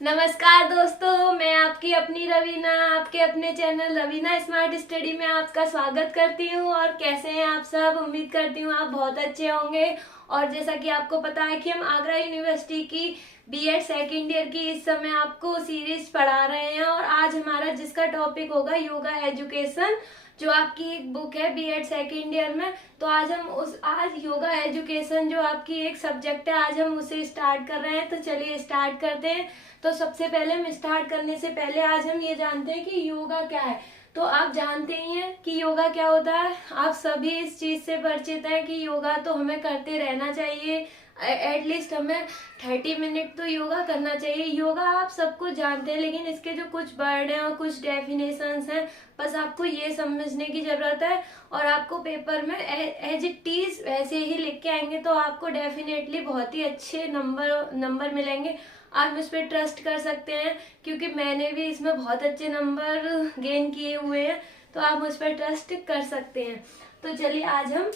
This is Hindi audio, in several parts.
नमस्कार दोस्तों, मैं आपकी अपनी रवीना आपके अपने चैनल रवीना स्मार्ट स्टडी में आपका स्वागत करती हूँ। और कैसे हैं आप सब? उम्मीद करती हूँ आप बहुत अच्छे होंगे। और जैसा कि आपको पता है कि हम आगरा यूनिवर्सिटी की बीएड सेकेंड ईयर की इस समय आपको सीरीज पढ़ा रहे हैं। और आज हमारा जिसका टॉपिक होगा योगा एजुकेशन, जो आपकी एक बुक है बीएड सेकेंड ईयर में। तो आज योगा एजुकेशन जो आपकी एक सब्जेक्ट है, आज हम उसे स्टार्ट कर रहे हैं। तो चलिए स्टार्ट करते हैं। तो सबसे पहले हम स्टार्ट करने से पहले आज हम ये जानते हैं कि योगा क्या है। तो आप जानते ही हैं कि योगा क्या होता है। आप सभी इस चीज से परिचित हैं कि योगा तो हमें करते रहना चाहिए। एटलीस्ट हमें 30 मिनट तो योगा करना चाहिए। योगा आप सबको जानते हैं, लेकिन इसके जो कुछ वर्ड हैं और कुछ डेफिनेशंस हैं, बस आपको ये समझने की जरूरत है। और आपको पेपर में एज इट इज वैसे ही लिख के आएंगे तो आपको डेफिनेटली बहुत ही अच्छे नंबर मिलेंगे। आप इस पर ट्रस्ट कर सकते हैं, क्योंकि मैंने भी इसमें बहुत अच्छे नंबर गेन किए हुए हैं। तो आप मुझ पर ट्रस्ट कर सकते हैं। तो चलिए आज हम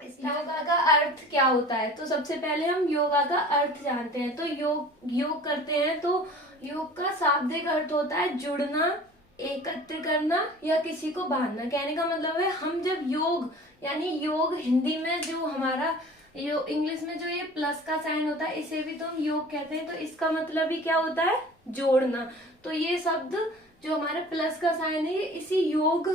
योगा का अर्थ क्या होता है। तो सबसे पहले हम योगा का अर्थ जानते हैं। तो योग करते हैं तो योग का शाब्दिक अर्थ होता है जुड़ना, एकत्र करना या किसी को बांधना। कहने का मतलब है हम जब योग यानी योग हिंदी में जो हमारा इंग्लिश में जो ये प्लस का साइन होता है, इसे भी तो हम योग कहते हैं। तो इसका मतलब ही क्या होता है? जोड़ना। तो ये शब्द जो हमारे प्लस का साइन है, ये इसी योग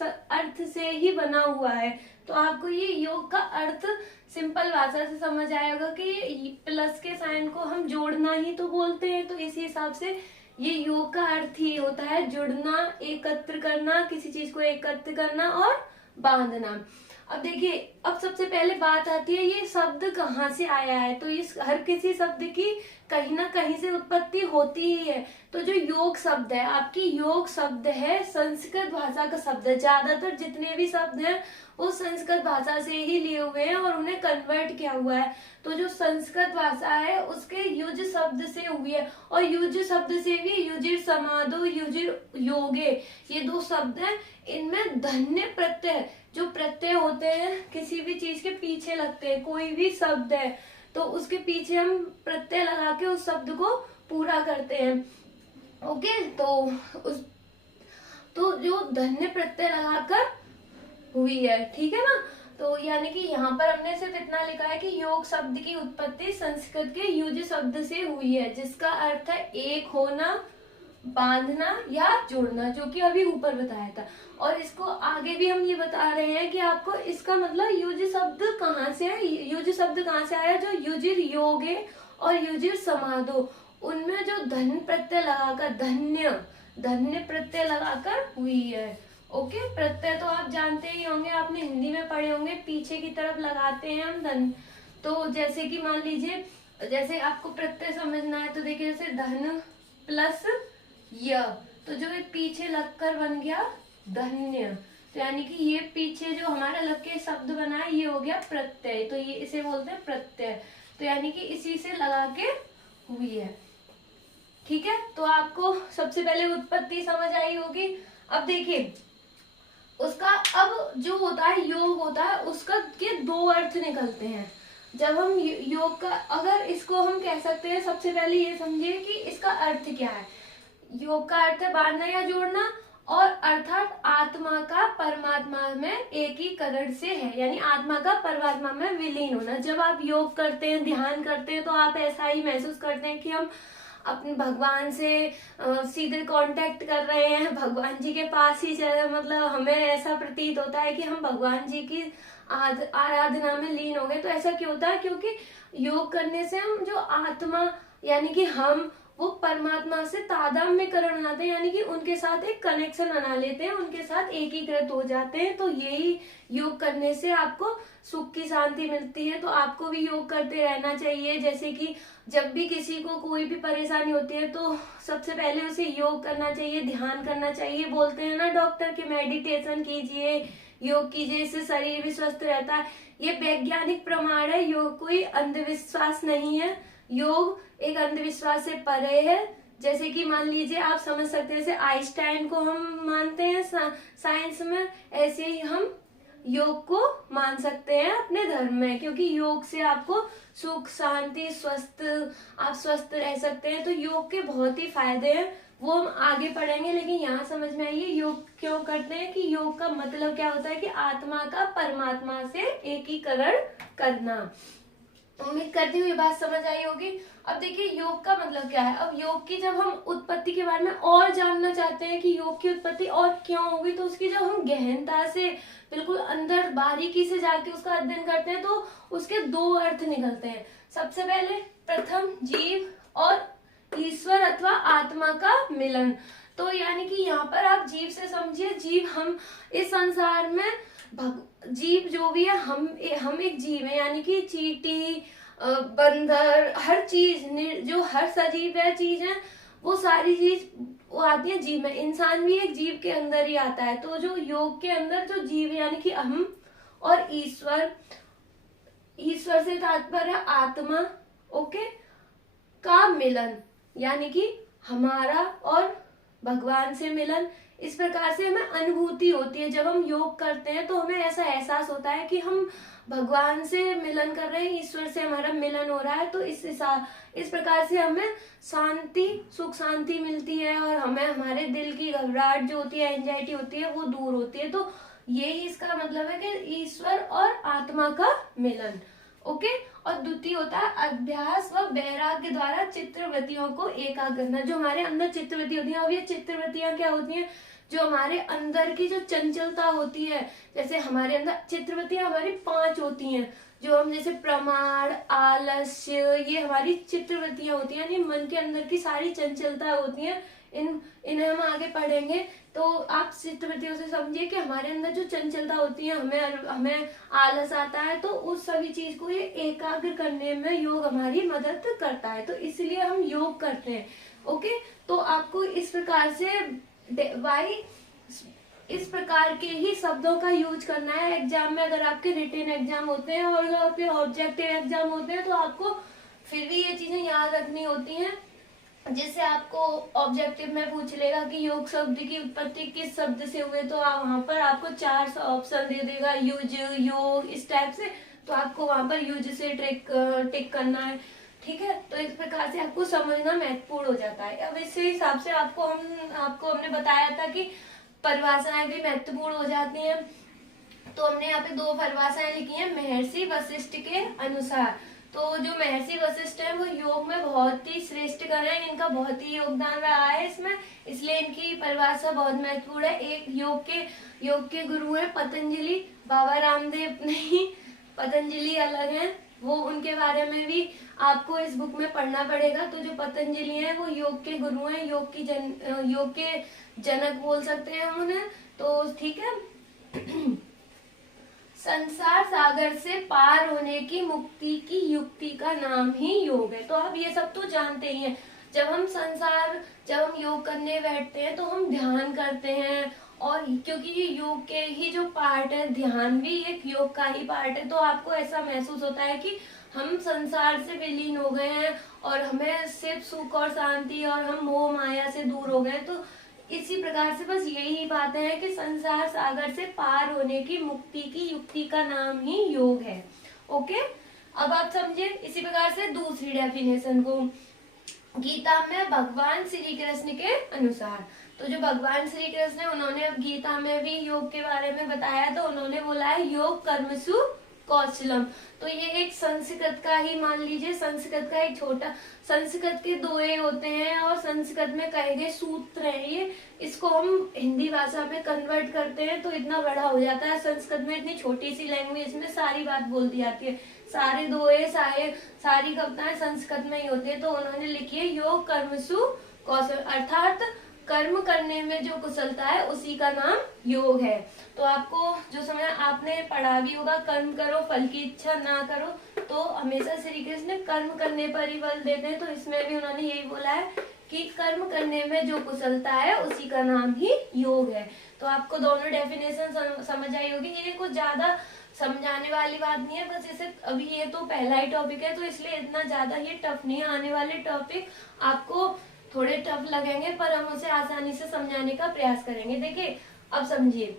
अर्थ से ही बना हुआ है। तो आपको ये योग का अर्थ सिंपल भाषा से समझ आएगा कि प्लस के साइन को हम जोड़ना ही तो बोलते हैं। तो इसी हिसाब से ये योग का अर्थ ही होता है जुड़ना, एकत्र करना, किसी चीज को एकत्र करना और बांधना। अब देखिए, अब सबसे पहले बात आती है ये शब्द कहाँ से आया है। तो इस हर किसी शब्द की कहीं ना कहीं से उत्पत्ति होती ही है। तो जो योग शब्द है, आपकी योग शब्द है संस्कृत भाषा का शब्द है। ज्यादातर जितने भी शब्द हैं वो संस्कृत भाषा से ही लिए हुए हैं और उन्हें कन्वर्ट किया हुआ है। तो जो संस्कृत भाषा है उसके युज शब्द से हुई है। और युज शब्द से भी युजिर समादो, युजिर योगे, ये दो शब्द हैं। इनमें धन्य प्रत्यय, जो प्रत्यय होते हैं किसी भी चीज के पीछे लगते हैं। कोई भी शब्द है तो उसके पीछे हम प्रत्यय लगा के उस शब्द को पूरा करते हैं। ओके, तो जो धन्य प्रत्यय लगाकर हुई है, ठीक है ना। तो यानी कि यहाँ पर हमने सिर्फ इतना लिखा है कि योग शब्द की उत्पत्ति संस्कृत के युज शब्द से हुई है, जिसका अर्थ है एक होना, बांधना या जोड़ना, जो कि अभी ऊपर बताया था। और इसको आगे भी हम ये बता रहे हैं कि आपको इसका मतलब युज शब्द कहाँ से है। युज शब्द कहाँ से आया? जो युजिर योगे और युजिर समादो, उनमें जो धन प्रत्यय लगाकर धन्य प्रत्यय लगाकर हुई है। ओके, प्रत्यय तो आप जानते ही होंगे, आपने हिंदी में पढ़े होंगे, पीछे की तरफ लगाते हैं हम धन। तो जैसे कि मान लीजिए, जैसे आपको प्रत्यय समझना है तो देखिए, जैसे धन प्लस य, तो जो ये पीछे लगकर बन गया धन्य। तो यानी कि ये पीछे जो हमारा लग के शब्द बना है, ये हो गया प्रत्यय। तो ये इसे बोलते हैं प्रत्यय। तो यानी कि इसी से लगा के हुई है, ठीक है। तो आपको सबसे पहले उत्पत्ति समझ आई होगी। अब देखिए, उसका अब जो होता है योग होता है, उसका के दो अर्थ निकलते हैं। जब हम योग का, अगर इसको हम कह सकते हैं, सबसे पहले ये समझिए कि इसका अर्थ क्या है। योग का अर्थ है बांधना या जोड़ना, और अर्थात आत्मा का परमात्मा में एकीकरण से है, यानी आत्मा का परमात्मा में विलीन होना। जब आप योग करते हैं, ध्यान करते हैं, तो आप ऐसा ही महसूस करते हैं कि हम अपने भगवान से सीधे कांटेक्ट कर रहे हैं, भगवान जी के पास ही चले। मतलब हमें ऐसा प्रतीत होता है कि हम भगवान जी की आराधना में लीन हो गए। तो ऐसा क्यों होता है? क्योंकि योग करने से हम जो आत्मा यानी कि हम वो परमात्मा से तादात्म्यकरण बनाते हैं, यानी कि उनके साथ एक कनेक्शन बना लेते हैं, उनके साथ एकीकृत हो जाते हैं। तो यही योग करने से आपको सुख की शांति मिलती है। तो आपको भी योग करते रहना चाहिए। जैसे कि जब भी किसी को कोई भी परेशानी होती है तो सबसे पहले उसे योग करना चाहिए, ध्यान करना चाहिए। बोलते हैं ना डॉक्टर कि मेडिटेशन कीजिए, योग कीजिए, इससे शरीर भी स्वस्थ रहता है। ये वैज्ञानिक प्रमाण है, योग कोई अंधविश्वास नहीं है। योग एक अंधविश्वास से परे है। जैसे कि मान लीजिए, आप समझ सकते हैं, जैसे आइंस्टाइन को हम मानते हैं साइंस में, ऐसे ही हम योग को मान सकते हैं अपने धर्म में, क्योंकि योग से आपको सुख शांति स्वस्थ, आप स्वस्थ रह सकते हैं। तो योग के बहुत ही फायदे हैं, वो हम आगे पढ़ेंगे। लेकिन यहाँ समझ में आइए योग क्यों करते हैं, कि योग का मतलब क्या होता है कि आत्मा का परमात्मा से एकीकरण करना। उम्मीद करती हूँ ये बात समझ आई होगी। अब देखिए योग का मतलब क्या है। अब योग की जब हम उत्पत्ति के बारे में और जानना चाहते हैं कि योग की उत्पत्ति और क्यों होगी, तो उसकी जब हम गहनता से बिल्कुल अंदर बारीकी से जाके उसका अध्ययन करते हैं तो उसके दो अर्थ निकलते हैं। सबसे पहले प्रथम जीव और ईश्वर अथवा आत्मा का मिलन। तो यानी कि यहाँ पर आप जीव से समझिए, जीव हम इस संसार में जीव जो भी है हम एक जीव है, यानी कि चींटी बंदर हर चीज जो हर सजीव है चीज है वो सारी चीज वो आती है जीव में। इंसान भी एक जीव के अंदर ही आता है। तो जो योग के अंदर जो जीव है यानी कि हम और ईश्वर, ईश्वर से तात्पर्य आत्मा ओके का मिलन, यानी कि हमारा और भगवान से मिलन। इस प्रकार से हमें अनुभूति होती है। जब हम योग करते हैं तो हमें ऐसा एहसास होता है कि हम भगवान से मिलन कर रहे हैं, ईश्वर से हमारा मिलन हो रहा है। तो इस प्रकार से हमें शांति सुख शांति मिलती है और हमें हमारे दिल की घबराहट जो होती है एंजाइटी होती है वो दूर होती है। तो यही इसका मतलब है कि ईश्वर और आत्मा का मिलन ओके। और द्वितीय होता है अभ्यास व वैराग्य द्वारा चित्तवृत्तियों को एकाग्र करना। जो हमारे अंदर चित्तवृत्ति होती है, अब ये चित्तवृत्तियां क्या होती हैं, जो हमारे अंदर की जो चंचलता होती है। जैसे हमारे अंदर चित्तवृत्तियां हमारी 5 होती हैं, जो हम जैसे प्रमाण आलस्य, ये हमारी चित्तवृत्तियां होती हैं, यानी मन के अंदर की सारी चंचलता होती हैं। इन्हें हम आगे पढ़ेंगे। तो आप चित्तवृत्तियों से समझिए कि हमारे अंदर जो चंचलता होती है, हमें आलस आता है, तो उस सभी चीज को ये एकाग्र करने में योग हमारी मदद करता है। तो इसलिए हम योग करते हैं ओके। तो आपको इस प्रकार से इस प्रकार के ही शब्दों का यूज करना है एग्जाम में। अगर आपके रिटन एग्जाम होते हैं और अगर आपके ऑब्जेक्टिव एग्जाम होते हैं तो आपको फिर भी ये चीजें याद रखनी होती हैं। जैसे आपको ऑब्जेक्टिव में पूछ लेगा कि योग शब्द की उत्पत्ति किस शब्द से हुए, तो वहां पर आपको 4 ऑप्शन दे देगा, युज योग इस टाइप से। तो आपको वहां पर युज से टिक करना है, ठीक है। तो इस प्रकार से आपको समझना महत्वपूर्ण हो जाता है। अब इस हिसाब से हमने बताया था कि परिभाषाएं भी महत्वपूर्ण हो जाती हैं। तो हमने यहाँ पे 2 परिभाषाएं लिखी हैं महर्षि वशिष्ठ के अनुसार। तो जो महर्षि वशिष्ठ है वो योग में बहुत ही श्रेष्ठ कर रहे हैं, इनका बहुत ही योगदान रहा है इसमें, इसलिए इनकी परिभाषा बहुत महत्वपूर्ण है। एक योग के गुरु हैं पतंजलि, बाबा रामदेव नहीं, पतंजलि अलग हैं, वो उनके बारे में भी आपको इस बुक में पढ़ना पड़ेगा। तो जो पतंजलि हैं वो योग के गुरु हैं, योग के जनक बोल सकते हैं हम उन्हें। तो ठीक है संसार सागर से पार होने की मुक्ति की युक्ति का नाम ही योग है। तो आप ये सब तो जानते ही हैं। जब हम योग करने बैठते हैं तो हम ध्यान करते हैं, और क्योंकि ये योग के ही जो पार्ट है, ध्यान भी एक योग का ही पार्ट है। तो आपको ऐसा महसूस होता है कि हम संसार से विलीन हो गए हैं और हमें सिर्फ सुख और शांति और हम मोह माया से दूर हो गए। तो इसी प्रकार से बस यही बातें हैं कि संसार सागर से पार होने की मुक्ति की युक्ति का नाम ही योग है ओके। अब आप समझिए इसी प्रकार से दूसरी डेफिनेशन को, गीता में भगवान श्री कृष्ण के अनुसार। तो जो भगवान श्री कृष्ण है उन्होंने अब गीता में भी योग के बारे में बताया। तो उन्होंने बोला है योग कर्मसु कौशलम। तो ये एक संस्कृत का ही मान लीजिए, संस्कृत का एक छोटा, संस्कृत के 2 होते हैं और संस्कृत में कहे गए सूत्र है ये, इसको हम हिंदी भाषा में कन्वर्ट करते हैं तो इतना बड़ा हो जाता है। संस्कृत में इतनी छोटी सी लैंग्वेज में सारी बात बोल दी जाती है, सारे 2 सारी कविताएं संस्कृत में ही होती है। तो उन्होंने लिखी है योग कर्मसु कौशल, अर्थात कर्म करने में जो कुशलता है उसी का नाम योग है। तो आपको जो समय आपने पढ़ा भी होगा, कर्म करो फल की इच्छा ना करो, तो हमेशा श्री कृष्ण कर्म करने पर ही बल देते हैं। तो इसमें भी उन्होंने यही बोला है कि कर्म करने में जो कुशलता है उसी का नाम ही योग है। तो आपको दोनों डेफिनेशन समझ आई होगी। ये कुछ ज्यादा समझाने वाली बात नहीं है, बस इसे अभी ये तो पहला ही टॉपिक है तो इसलिए इतना ज्यादा ये टफ नहीं है। आने वाले टॉपिक आपको थोड़े टफ लगेंगे पर हम उसे आसानी से समझाने का प्रयास करेंगे। देखिए अब समझिए,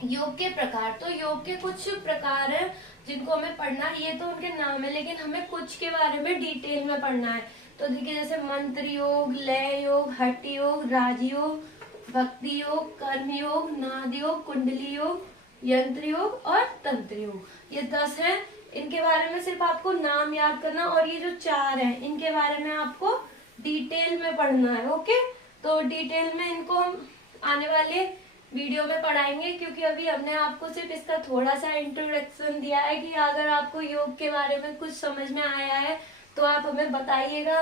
योग के प्रकार, तो योग के कुछ प्रकार हैं जिनको हमें पढ़ना है। ये तो उनके नाम है, लेकिन हमें कुछ के बारे में डिटेल में पढ़ना है। तो देखिए, जैसे मंत्र योग, लय योग, हठ योग, राजयोग, भक्ति योग, कर्म योग, नाद योग, कुंडली योग, यंत्र योग और तंत्र योग, ये 10 हैं। इनके बारे में सिर्फ आपको नाम याद करना, और ये जो 4 हैं इनके बारे में आपको डिटेल में पढ़ना है। ओके, तो डिटेल में इनको हम आने वाले वीडियो में पढ़ाएंगे, क्योंकि अभी हमने आपको सिर्फ इसका थोड़ा सा इंट्रोडक्शन दिया है कि अगर आपको योग के बारे में कुछ समझ में आया है तो आप हमें बताइएगा।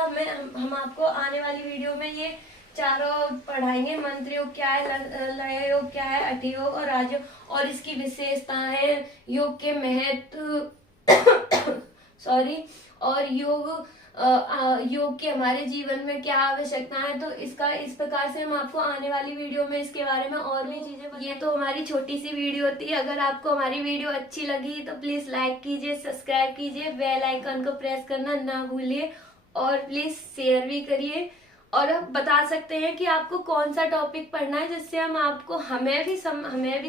हम आपको आने वाली वीडियो में ये चारों पढ़ाएंगे। मंत्र योग क्या है, लय योग क्या है, हठ योग और राजयोग, और इसकी विशेषताएं, योग के महत्व सॉरी, और योग की हमारे जीवन में क्या आवश्यकता है। तो इसका इस प्रकार से हम आपको आने वाली वीडियो में इसके बारे में और भी चीजें, ये तो हमारी छोटी सी वीडियो थी। अगर आपको हमारी वीडियो अच्छी लगी तो प्लीज लाइक कीजिए, सब्सक्राइब कीजिए, बेल आइकन को प्रेस करना ना भूलिए, और प्लीज शेयर भी करिए। और आप बता सकते हैं कि आपको कौन सा टॉपिक पढ़ना है, जिससे हमें भी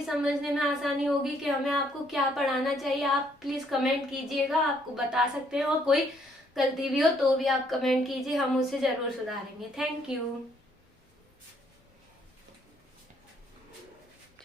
समझने में आसानी होगी कि हमें आपको क्या पढ़ाना चाहिए। आप प्लीज कमेंट कीजिएगा, आपको बता सकते हैं, और कोई गलती भी हो तो भी आप कमेंट कीजिए, हम उसे जरूर सुधारेंगे। Thank you.